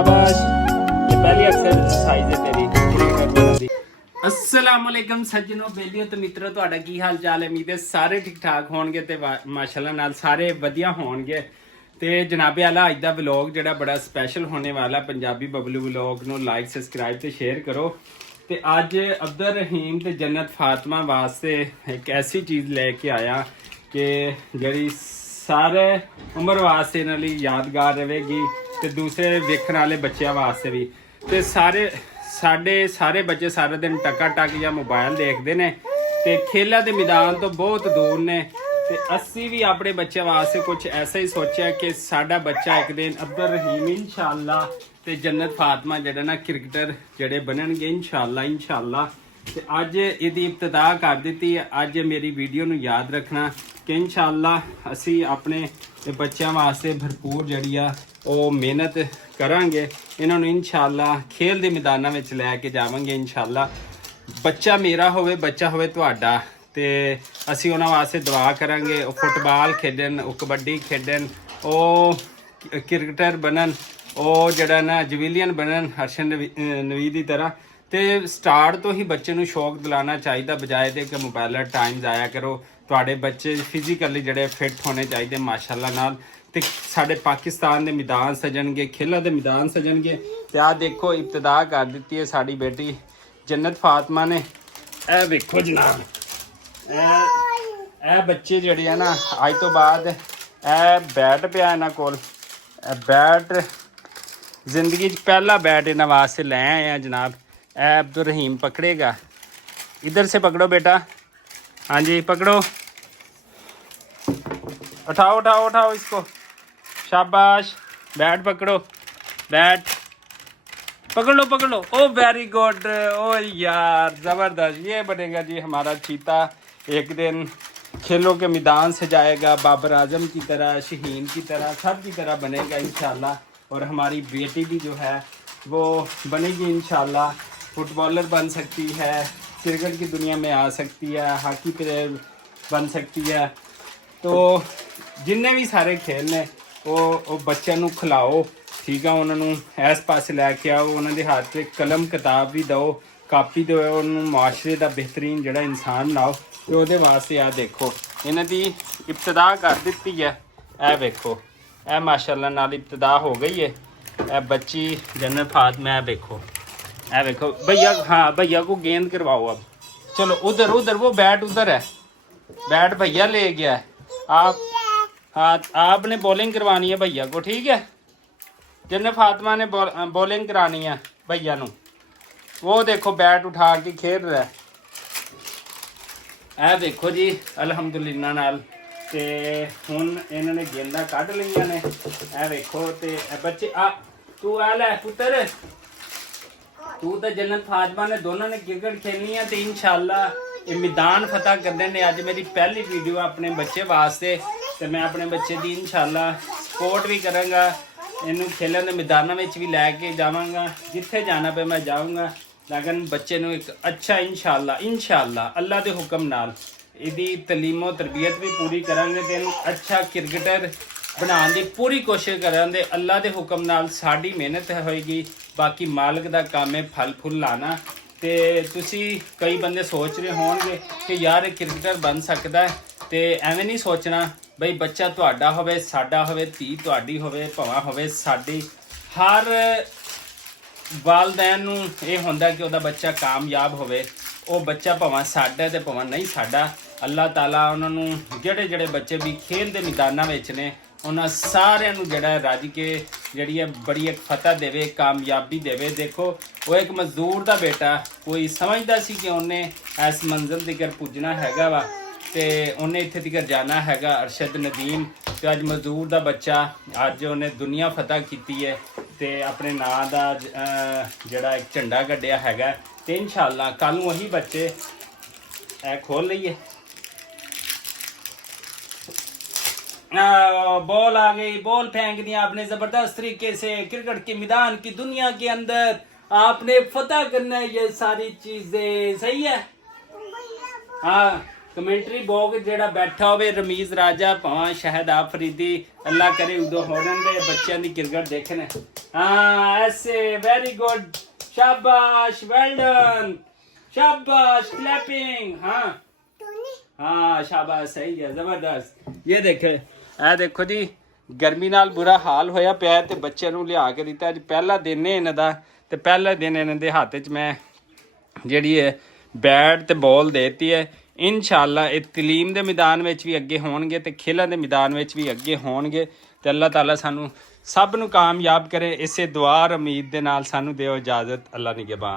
शाबाश, ये पहली एक्सरसाइज है तेरी क्रिकेट बनाने दी। अस्सलाम वालेकुम सज्जनों, बेलियो तो मित्रों, ਤੁਹਾਡਾ ਕੀ ਹਾਲ ਚਾਲ ਹੈ? ਉਮੀਦ ਹੈ ਸਾਰੇ ਠੀਕ ਠਾਕ ਹੋਣਗੇ ਤੇ ਮਾਸ਼ਾਅੱਲਾ ਨਾਲ ਸਾਰੇ ਵਧੀਆ ਹੋਣਗੇ। ਤੇ ਜਨਾਬੇ ਆਲਾ ਅੱਜ ਦਾ ਵਲੌਗ ਜਿਹੜਾ ਬੜਾ ਸਪੈਸ਼ਲ ਹੋਣੇ ਵਾਲਾ, ਪੰਜਾਬੀ ਬਬਲੂ ਵਲੌਗ ਨੂੰ ਲਾਈਕ ਸਬਸਕ੍ਰਾਈਬ ਤੇ ਸ਼ੇਅਰ ਕਰੋ। ਤੇ ਅੱਜ ਅਬਦੁਲ ਰਹੀਮ ਤੇ ਜन्नत फातिमा ਵਾਸਤੇ ਇੱਕ ਐਸੀ ਚੀਜ਼ ਲੈ ਕੇ ਆਇਆ ਕਿ ਜਿਹੜੀ ਸਾਰੇ ਉਮਰ ਵਾਸਤੇ ਇਹਨਾਂ ਲਈ ਯਾਦਗਾਰ ਰਹੇਗੀ ਤੇ ਦੂਸਰੇ ਵੇਖਣ ਵਾਲੇ ਬੱਚਿਆਂ ਵਾਸਤੇ ਵੀ। ਤੇ ਸਾਰੇ ਬੱਚੇ ਸਾਰਾ ਦਿਨ ਟਕਾ ਟਕ ਜਾਂ ਮੋਬਾਈਲ ਦੇਖਦੇ ਨੇ ਤੇ ਖੇਲਾਂ ਦੇ ਮੈਦਾਨ ਤੋਂ ਬਹੁਤ ਦੂਰ ਨੇ। ਤੇ ਅਸੀਂ ਵੀ ਆਪਣੇ ਬੱਚਿਆਂ ਵਾਸਤੇ ਕੁਝ ਐਸਾ ਹੀ ਸੋਚਿਆ ਕਿ ਸਾਡਾ ਬੱਚਾ ਇੱਕ ਦਿਨ ਅਬਦੁਲ ਰਹੀਮ ਇਨਸ਼ਾਅੱਲਾ ਤੇ जन्नत फातिमा ਜਿਹੜਾ ਨਾ ਕ੍ਰਿਕਟਰ ਜਿਹੜੇ ਬਣਨਗੇ ਇਨਸ਼ਾਅੱਲਾ। ਤੇ ਅੱਜ ਇਹਦੀ ਇਬਤਦਾ ਕਰ ਦਿੱਤੀ ਹੈ। ਅੱਜ ਮੇਰੀ ਵੀਡੀਓ ਨੂੰ ਯਾਦ ਰੱਖਣਾ ਕਿ ਇਨਸ਼ਾਅੱਲਾ ਅਸੀਂ ਆਪਣੇ ਬੱਚਿਆਂ ਵਾਸਤੇ ਭਰਪੂਰ ਜਿਹੜੀ ਆ ਉਹ ਮਿਹਨਤ ਕਰਾਂਗੇ। ਇਹਨਾਂ ਨੂੰ ਇਨਸ਼ਾਅੱਲਾ ਖੇਲ ਦੇ ਮੈਦਾਨਾਂ ਵਿੱਚ ਲੈ ਕੇ ਜਾਵਾਂਗੇ ਇਨਸ਼ਾਅੱਲਾ। ਬੱਚਾ ਮੇਰਾ ਹੋਵੇ, ਬੱਚਾ ਹੋਵੇ ਤੁਹਾਡਾ, ਤੇ ਅਸੀਂ ਉਹਨਾਂ ਵਾਸਤੇ ਦੁਆ ਕਰਾਂਗੇ। ਉਹ ਫੁੱਟਬਾਲ ਖੇਡਣ, ਉਹ ਕਬੱਡੀ ਖੇਡਣ, ਉਹ ਕ੍ਰਿਕਟਰ ਬਣਨ, ਉਹ ਜਿਹੜਾ ਨਾ ਜਵੀਲੀਅਨ ਬਣਨ ਹਰਸ਼ਨ ਨਵੀ ਦੀ ਤਰ੍ਹਾਂ। ਤੇ ਸਟਾਰਟ ਤੋਂ ਹੀ ਬੱਚੇ ਨੂੰ ਸ਼ੌਕ ਦਿਲਾਉਣਾ ਚਾਹੀਦਾ, ਬਜਾਏ ਦੇ ਕਿ ਮੋਬਾਈਲ ਟਾਈਮ ਜ਼ਾਇਆ ਕਰੋ। ਤੁਹਾਡੇ ਬੱਚੇ ਫਿਜ਼ੀਕਲੀ ਜਿਹੜੇ ਫਿੱਟ ਹੋਣੇ ਚਾਹੀਦੇ ਮਾਸ਼ਾਅੱਲਾ ਨਾਲ। ਤੇ ਸਾਡੇ ਪਾਕਿਸਤਾਨ ਦੇ ਮੈਦਾਨ ਸਜਣਗੇ, ਖੇਲਾਂ ਦੇ ਮੈਦਾਨ ਸਜਣਗੇ। ਤੇ ਆਹ ਦੇਖੋ ਇਬਤਦਾ ਕਰ ਦਿੱਤੀ ਹੈ ਸਾਡੀ ਬੇਟੀ जन्नत फातिमा ਨੇ। ਇਹ ਵੇਖੋ ਜਨਾਬ, ਇਹ ਬੱਚੇ ਜਿਹੜੇ ਆ ਨਾ ਅੱਜ ਤੋਂ ਬਾਅਦ ਇਹ ਬੈਟ ਪਿਆ ਇਹਨਾਂ ਕੋਲ। ਇਹ ਬੈਟ ਜ਼ਿੰਦਗੀ 'ਚ ਪਹਿਲਾ बैट ਇਹਨਾਂ वास्ते ले आए हैं जनाब। अब्दुल रहीम पकड़ेगा, इधर से पकड़ो बेटा। हाँ जी पकड़ो, उठाओ इसको, शाबाश। बैट पकड़ो, बैट पकड़ लो। ओ वेरी गुड, ओ यार ज़बरदस्त। ये बनेगा जी हमारा चीता। एक दिन खेलों के मैदान से जाएगा, बाबर आजम की तरह, शहीन की तरह, सब की तरह बनेगा इंशाल्लाह। और हमारी बेटी भी जो है वो बनेगी इंशाल्लाह, फुटबॉलर बन सकती है, क्रिकेट की दुनिया में आ सकती है, हॉकी प्लेयर बन सकती है। तो जिन्ने भी सारे खेल ने वो बच्चों ਨੂੰ ਖਿਲਾਓ, ਠੀਕ ਆ। ਉਹਨਾਂ ਨੂੰ ਇਸ ਪਾਸੇ ਲੈ ਕੇ ਆਓ, ਉਹਨਾਂ ਦੇ ਹੱਥ 'ਤੇ ਕਲਮ ਕਿਤਾਬ ਵੀ ਦਿਓ, ਕਾਪੀ ਦਿਓ, ਉਹਨੂੰ ਮੁਆਸ਼ਰੇ ਦਾ ਬਿਹਤਰੀਨ ਜਿਹੜਾ ਇਨਸਾਨ ਬਣਾਓ। ਤੇ ਉਹਦੇ ਵਾਸਤੇ ਆ ਦੇਖੋ ਇਹਨਾਂ ਦੀ ਇਬਤਦਾ ਕਰ ਦਿੱਤੀ ਹੈ। ਇਹ ਵੇਖੋ, ਇਹ ਮਾਸ਼ਾਅੱਲਾ ਨਾਲ इब्तदा हो गई है। ए बच्ची जन्नत फातिमा, देखो भैया, हाँ भैया को गेंद करवाओ अब। चलो उधर वो बैट उधर है, बैट भैया ले गया है। आप हाँ, आपने बॉलिंग करवानी है भैया को, ठीक है। जन्नत फातिमा ने बॉलिंग करानी है भैया नू। वो देखो बैट उठा के खेल रहा है। ਇਹ ਦੇਖੋ ਜੀ ਅਲਹਮਦੁਲਿਲਾ ਨਾਲ। ਤੇ ਹੁਣ ਇਹਨਾਂ ਨੇ ਗੇਂਦਾਂ ਕੱਢ ਲਈਆਂ ਨੇ। ਇਹ ਵੇਖੋ ਤੇ ਬੱਚੇ ਆ, ਤੂੰ ਆ ਲੈ ਪੁੱਤਰ, ਤੂੰ ਤਾਂ जन्नत फातिमा ने दोनों ने क्रिकेट खेलनी है। ਤੇ ਇਨਸ਼ਾਅੱਲਾ ਇਹ ਮੈਦਾਨ ਫਤਹ ਕਰਦੇ ਨੇ। ਅੱਜ ਮੇਰੀ ਪਹਿਲੀ ਵੀਡੀਓ ਆਪਣੇ ਬੱਚੇ ਵਾਸਤੇ, ਤੇ ਮੈਂ ਆਪਣੇ ਬੱਚੇ ਦੀ ਇਨਸ਼ਾਅੱਲਾ ਸਪੋਰਟ ਵੀ ਕਰਾਂਗਾ। ਇਹਨੂੰ ਖੇਲਣ ਦੇ ਮੈਦਾਨਾਂ ਵਿੱਚ ਵੀ ਲੈ ਕੇ ਜਾਵਾਂਗਾ, ਜਿੱਥੇ ਜਾਣਾ ਪਏ ਮੈਂ ਜਾਊਂਗਾ। ਲੇਕਿਨ ਬੱਚੇ ਨੂੰ ਇੱਕ ਅੱਛਾ ਇਨਸ਼ਾਅੱਲਾ ਅੱਲਾ ਦੇ ਹੁਕਮ ਨਾਲ ਇਹਦੀ ਤਾਲੀਮੋ ਤਰਬੀਅਤ ਵੀ ਪੂਰੀ ਕਰਾਂਗੇ ਤੇ ਇਹਨੂੰ ਅੱਛਾ ਕ੍ਰਿਕਟਰ ਬਣਾਉਣ ਦੀ ਪੂਰੀ ਕੋਸ਼ਿਸ਼ ਕਰਾਂਗੇ। ਅੱਲਾ ਦੇ ਹੁਕਮ ਨਾਲ ਸਾਡੀ ਮਿਹਨਤ ਹੋਏਗੀ, ਬਾਕੀ ਮਾਲਕ ਦਾ ਕੰਮ ਹੈ ਫਲ ਫੁੱਲ ਲਾਣਾ। ਤੇ ਤੁਸੀਂ ਕਈ ਬੰਦੇ ਸੋਚ ਰਹੇ ਹੋਣਗੇ ਕਿ ਯਾਰ ਇਹ ਕ੍ਰਿਕਟਰ ਬਣ ਸਕਦਾ ਹੈ, ਤੇ ਐਵੇਂ ਨਹੀਂ ਸੋਚਣਾ ਬਈ ਬੱਚਾ ਤੁਹਾਡਾ ਹੋਵੇ, ਸਾਡਾ ਹੋਵੇ, ਧੀ ਤੁਹਾਡੀ ਹੋਵੇ, ਭਵਾਂ ਹੋਵੇ ਸਾਡੀ। ਹਰ ਵਾਲਦੈਨ ਨੂੰ ਇਹ ਹੁੰਦਾ ਕਿ ਉਹਦਾ ਬੱਚਾ ਕਾਮਯਾਬ ਹੋਵੇ। ਉਹ ਬੱਚਾ ਭਾਵੇਂ ਸਾਡਾ ਤੇ ਭਾਵੇਂ ਨਹੀਂ ਸਾਡਾ, ਅੱਲਾਹ ਤਾਲਾ ਉਹਨਾਂ ਨੂੰ ਜਿਹੜੇ ਬੱਚੇ ਵੀ ਖੇਲ ਦੇ ਮੈਦਾਨਾਂ ਵਿੱਚ ਨੇ ਉਹਨਾਂ ਸਾਰਿਆਂ ਨੂੰ ਜਿਹੜਾ ਰੱਜ ਕੇ ਜਿਹੜੀ ਹੈ ਬੜੀ ਇੱਕ ਫਤਹ ਦੇਵੇ, ਕਾਮਯਾਬੀ ਦੇਵੇ। ਦੇਖੋ ਉਹ ਇੱਕ ਮਜ਼ਦੂਰ ਦਾ ਬੇਟਾ, ਕੋਈ ਸਮਝਦਾ ਸੀ ਕਿ ਉਹਨੇ ਇਸ ਮੰਜ਼ਿਲ ਤੱਕ ਪੁੱਜਣਾ ਹੈਗਾ ਵਾ ਤੇ ਉਹਨੇ ਇੱਥੇ ਤੱਕ ਜਾਣਾ ਹੈਗਾ, ਅਰਸ਼ਦ ਨਦੀਮ। ਤੇ ਅੱਜ ਮਜ਼ਦੂਰ ਦਾ ਬੱਚਾ, ਅੱਜ ਉਹਨੇ ਦੁਨੀਆ ਫਤਹ ਕੀਤੀ ਹੈ ਤੇ ਆਪਣੇ ਨਾਂ ਦਾ ਜਿਹੜਾ ਇੱਕ ਝੰਡਾ ਕੱਢਿਆ ਹੈਗਾ। ਤੇ ਇਨਸ਼ਾਅੱਲਾ ਕੱਲ ਨੂੰ ਉਹੀ ਬੱਚੇ ਇਹ ਖੋਲ ਲਈਏ। बॉल आ गई, बॉल फेंक दिया आपने जबरदस्त तरीके से। क्रिकेट के मैदान की दुनिया के अंदर आपने फतह करना है ये सारी चीजें, सही है। हाँ, कमेंट्री बॉक्स जेड़ा बैठा होवे रमीज राजा, भावें शाहिद आफरीदी, अल्लाह करे उदो होने दे बच्चों की क्रिकेट देखने। हाँ ऐसे वेरी गुड शाबाश वेल डन शाबाश क्लैपिंग हाँ हाँ शाबाश सही है जबरदस्त ये देखो जी ਗਰਮੀ ਨਾਲ ਬੁਰਾ ਹਾਲ ਹੋਇਆ ਪਿਆ ਤੇ ਬੱਚੇ ਨੂੰ ਲਿਆ ਕੇ ਦਿੱਤਾ ਅੱਜ ਪਹਿਲਾ ਦਿਨ ਹੈ ਇਹਨਾਂ ਦਾ ਤੇ ਪਹਿਲਾ ਦਿਨ ਇਹਨਾਂ ਦੇ ਹੱਥ 'ਚ ਮੈਂ ਜਿਹੜੀ ਹੈ ਬੈਟ ਤੇ ਬਾਲ ਦੇਤੀ ਹੈ ਇਨਸ਼ਾਅੱਲਾ ਇਹ ਤਲੀਮ ਦੇ ਮੈਦਾਨ ਵਿੱਚ ਵੀ ਅੱਗੇ ਹੋਣਗੇ ਤੇ ਖੇਲਾਂ ਦੇ ਮੈਦਾਨ ਵਿੱਚ ਵੀ ਅੱਗੇ ਹੋਣਗੇ ਤੇ ਅੱਲਾਹ ਤਾਲਾ ਸਾਨੂੰ ਸਭ ਨੂੰ ਕਾਮਯਾਬ ਕਰੇ ਇਸੇ ਦੁਆ ਔਰ ਉਮੀਦ ਦੇ ਨਾਲ ਸਾਨੂੰ ਦਿਓ ਇਜਾਜ਼ਤ ਅੱਲਾ ਨਿਗਹਿਬਾਨ